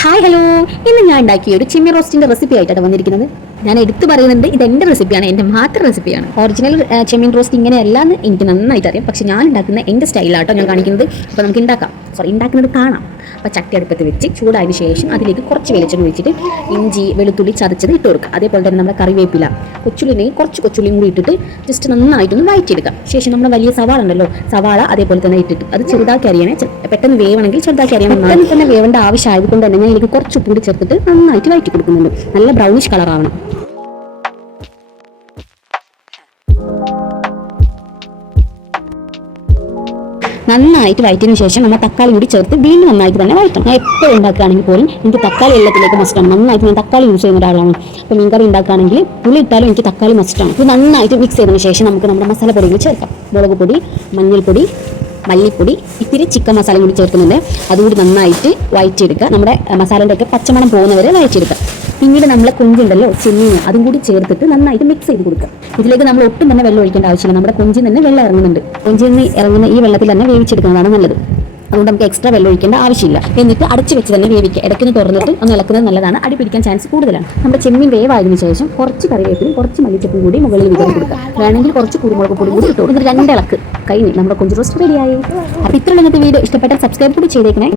Hi hello ഇന്ന് ഞാൻ ഉണ്ടാക്കിയ ഒരു ചിമ്മി റോസ്റ്റിന്റെ റെസിപ്പി ആയിട്ടാണ് വന്നിരിക്കുന്നത്. ഞാൻ എടുത്തു പറയുന്നുണ്ട് ഇത് എന്റെ റെസിപ്പിയാണ് എന്റെ മാത്രം റെസിപ്പിയാണ് ഒറിജിനൽ ചെമ്മീൻ റോസ്റ്റ് ഇങ്ങനെയല്ല എന്ന് എനിക്ക് നന്നായിട്ട് അറിയാം പക്ഷെ ഞാൻ ഉണ്ടാക്കുന്ന എന്റെ സ്റ്റൈലാട്ടോ ഞാൻ കാണിക്കുന്നത്. അപ്പോൾ നമുക്ക് ഉണ്ടാക്കാം സോറി ഉണ്ടാക്കുന്നത് കാണാം. അപ്പോൾ ചട്ടി അടുപ്പത്ത് വെച്ച് ചൂടായതിനു ശേഷം അതിലേക്ക് കുറച്ച് വെളിച്ചെണ്ണ ഒഴിച്ചിട്ട് ഇഞ്ചി വെളുത്തുള്ളി ചതച്ചത് ഇട്ട് കൊടുക്കുക. അതേപോലെ തന്നെ നമ്മുടെ കറിവേപ്പില കൊച്ചുള്ളിനെയും കുറച്ച് കൊച്ചുള്ളിയും കൂടി ഇട്ടിട്ട് ജസ്റ്റ് നന്നായിട്ടൊന്ന് വഴറ്റിയെടുക്കാം. ശേഷം നമ്മുടെ വലിയ സവാള ഉണ്ടല്ലോ സവാള അതേപോലെ തന്നെ ഇട്ടിട്ട് അത് ചെറുതാക്കി അറിയണേ പെട്ടെന്ന് വേവണമെങ്കിൽ ചെറുതാക്കി അറിയാൻ പെട്ടെന്ന് തന്നെ വേവേണ്ട ആവശ്യമായത് കൊണ്ട് തന്നെ ഞാൻ ഇതിലേക്ക് കുറച്ച് ഉപ്പ് കൂടി ചേർത്തിട്ട് നന്നായിട്ട് വഴറ്റി കൊടുക്കുന്നുണ്ട്. നല്ല ബ്രൗണിഷ് കളർ നന്നായിട്ട് വഴറ്റിയതിനു ശേഷം നമ്മൾ തക്കാളി കൂടി ചേർത്ത് വീണ്ടും നന്നായിട്ട് തന്നെ വഴറ്റണം ഞാൻ എപ്പോഴും ഉണ്ടാക്കുകയാണെങ്കിൽ പോലും എനിക്ക് തക്കാളി എല്ലാത്തിലേക്ക് മസ്റ്റാണ് നന്നായിട്ട് ഞാൻ തക്കാളി യൂസ് ചെയ്യുന്ന ഒരാളാണ്. അപ്പോൾ മീൻകറി ഉണ്ടാക്കുകയാണെങ്കിൽ പുളി ഇട്ടാലും എനിക്ക് തക്കാളി മസ്റ്റാണ് ഇത് നന്നായിട്ട് മിക്സ് ചെയ്തതിന് ശേഷം നമുക്ക് നമ്മുടെ മസാലപ്പൊടികൾ ചേർക്കാം. മുളക് പൊടി മഞ്ഞൾപ്പൊടി മല്ലിപ്പൊടി ഇത്തിരി ചിക്കൻ മസാല കൂടി ചേർക്കുന്നുണ്ട്. അതുകൂടി നന്നായിട്ട് വഴറ്റിയെടുക്കുക നമ്മുടെ മസാലന്റെ ഒക്കെ പച്ചമണം പോകുന്നവരെ വഴറ്റിയെടുക്കുക പിന്നീട് നമ്മളെ കൊഞ്ചുണ്ടല്ലോ ചെമ്മീൻ. അതും കൂടി ചേർത്തിട്ട് നന്നായിട്ട് മിക്സ് ചെയ്ത് കൊടുക്കുക. ഇതിലേക്ക് നമ്മൾ ഒട്ടും തന്നെ വെള്ളം ഒഴിക്കേണ്ട ആവശ്യമില്ല. നമ്മുടെ കൊഞ്ചിൽ തന്നെ വെള്ളം ഇറങ്ങുന്നുണ്ട്. കൊഞ്ചിൽ നിന്ന് ഇറങ്ങുന്ന ഈ വെള്ളത്തിൽ തന്നെ വേവിച്ചെടുക്കുന്നതാണ് നല്ലത്. അതുകൊണ്ട് നമുക്ക് എക്സ്ട്രാ വെള്ളം ഒഴിക്കേണ്ട ആവശ്യമില്ല. എന്നിട്ട് അടച്ചു വെച്ച് തന്നെ വേവിക്കുക. ഇടയ്ക്കിന് തുറന്നിട്ട് ഒന്ന് ഇളക്കുന്നത് നല്ലതാണ്. അടി പിടിക്കാൻ ചാൻസ് കൂടുതലാണ്. നമ്മുടെ ചെമ്മീൻ വേവായതിനു ശേഷം കുറച്ച് കറിവേപ്പിലും കുറച്ച് മല്ലിച്ചപ്പും കൂടി മുകളിൽ വിതറി കൊടുക്കുക. വേണമെങ്കിൽ കുറച്ച് കുരുമുളക് പൊടി കൂടി ഇട്ടു എന്നിട്ട് രണ്ട് ഇളക്ക്. കഴിഞ്ഞ് നമ്മുടെ കൊഞ്ച് റോസ്റ്റ് റെഡിയായി അപ്പോൾ ഇത്ര ഇന്നത്തെ വീഡിയോ ഇഷ്ടപ്പെട്ടാൽ സബ്സ്ക്രൈബ് കൂടി ചെയ്തേക്കണേ.